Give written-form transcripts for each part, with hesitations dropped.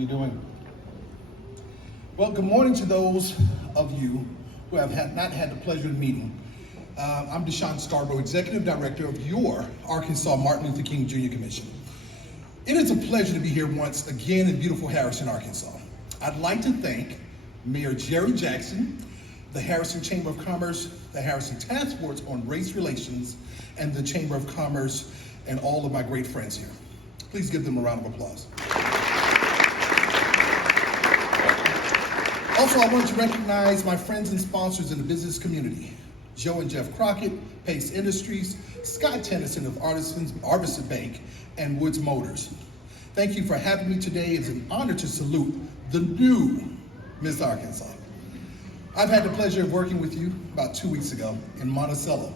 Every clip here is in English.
You doing? Well, good morning to those of you who have not had the pleasure of meeting. I'm DuShun Scarbrough, Executive Director of your Arkansas Martin Luther King Jr. Commission. It is a pleasure to be here once again in beautiful Harrison, Arkansas. I'd like to thank Mayor Jerry Jackson, the Harrison Chamber of Commerce, the Harrison Task Force on Race Relations, and the Chamber of Commerce, and all of my great friends here. Please give them a round of applause. Also, I want to recognize my friends and sponsors in the business community, Joe and Jeff Crockett, Pace Industries, Scott Tennyson of Artisan Bank, and Woods Motors. Thank you for having me today. It's an honor to salute the new Miss Arkansas. I've had the pleasure of working with you about 2 weeks ago in Monticello.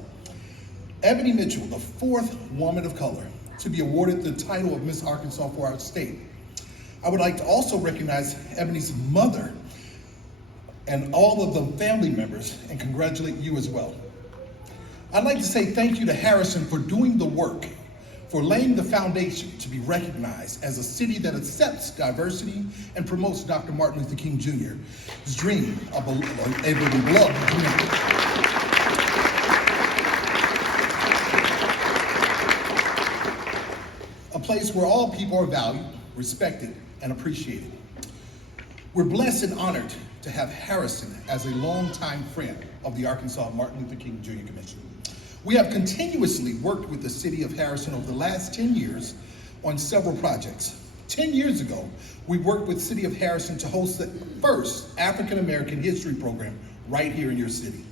Ebony Mitchell, the fourth woman of color to be awarded the title of Miss Arkansas for our state. I would like to also recognize Ebony's mother and all of the family members and congratulate you as well. I'd like to say thank you to Harrison for doing the work, for laying the foundation to be recognized as a city that accepts diversity and promotes Dr. Martin Luther King Jr.'s dream of a beloved community. A place where all people are valued, respected, and appreciated. We're blessed and honored to have Harrison as a longtime friend of the Arkansas Martin Luther King Jr. Commission. We have continuously worked with the city of Harrison over the last 10 years on several projects. 10 years ago, we worked with City of Harrison to host the first African American history program right here in your city.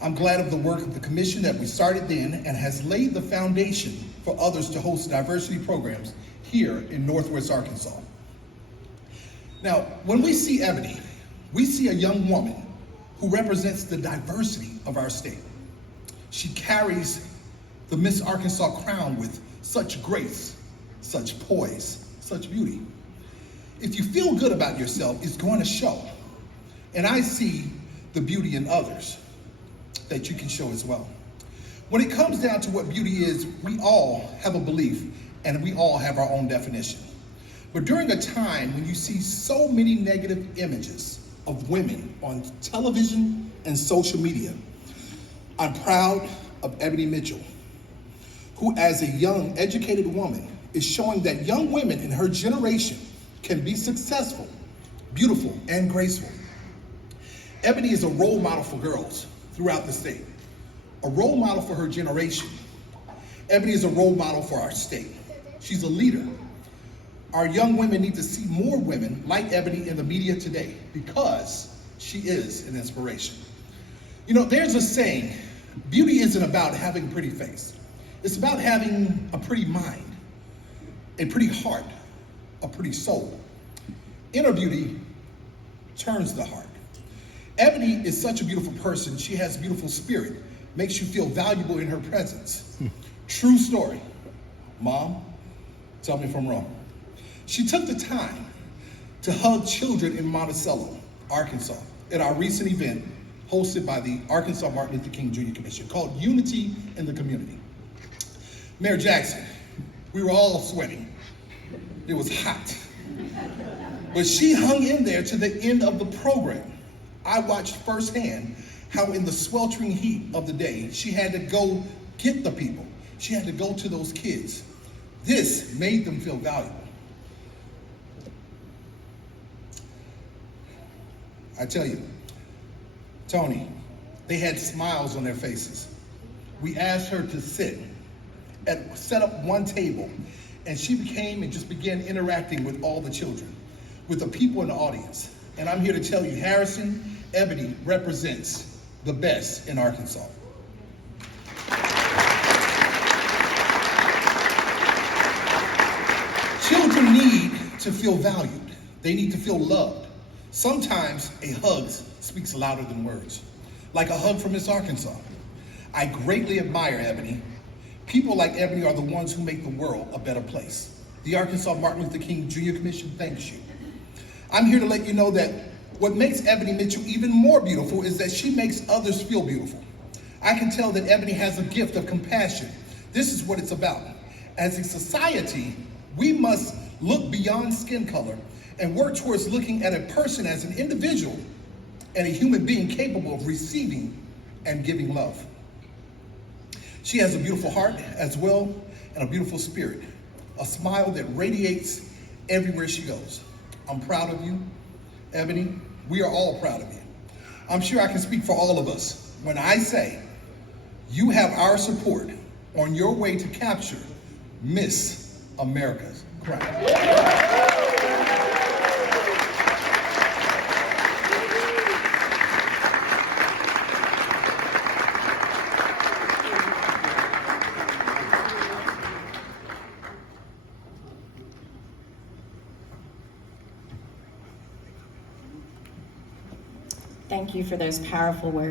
I'm glad of the work of the commission that we started then and has laid the foundation for others to host diversity programs here in Northwest Arkansas. Now, when we see Ebony, we see a young woman who represents the diversity of our state. She carries the Miss Arkansas crown with such grace, such poise, such beauty. If you feel good about yourself, it's going to show. And I see the beauty in others that you can show as well. When it comes down to what beauty is, we all have a belief and we all have our own definition. But during a time when you see so many negative images of women on television and social media, I'm proud of Ebony Mitchell, who as a young, educated woman is showing that young women in her generation can be successful, beautiful, and graceful. Ebony is a role model for girls throughout the state, a role model for her generation. Ebony is a role model for our state. She's a leader. Our young women need to see more women like Ebony in the media today because she is an inspiration. You know, there's a saying, beauty isn't about having a pretty face. It's about having a pretty mind, a pretty heart, a pretty soul. Inner beauty turns the heart. Ebony is such a beautiful person. She has a beautiful spirit, makes you feel valuable in her presence. True story. Mom, tell me if I'm wrong. She took the time to hug children in Monticello, Arkansas, at our recent event hosted by the Arkansas Martin Luther King Jr. Commission called Unity in the Community. Mayor Jackson, we were all sweating. It was hot. But she hung in there to the end of the program. I watched firsthand how in the sweltering heat of the day, she had to go get the people. She had to go to those kids. This made them feel valuable. I tell you, Tony, they had smiles on their faces. We asked her to set up one table, and she came and just began interacting with all the children, with the people in the audience. And I'm here to tell you, Harrison, Ebony represents the best in Arkansas. Children need to feel valued. They need to feel loved. Sometimes a hug speaks louder than words, like a hug from Miss Arkansas. I greatly admire Ebony. People like Ebony are the ones who make the world a better place. The Arkansas Martin Luther King Jr. Commission thanks you. I'm here to let you know that what makes Ebony Mitchell even more beautiful is that she makes others feel beautiful. I can tell that Ebony has a gift of compassion. This is what it's about. As a society, we must look beyond skin color and work towards looking at a person as an individual and a human being capable of receiving and giving love. She has a beautiful heart as well and a beautiful spirit, a smile that radiates everywhere she goes. I'm proud of you, Ebony. We are all proud of you. I'm sure I can speak for all of us when I say you have our support on your way to capture Miss America's crown. Thank you for those powerful words.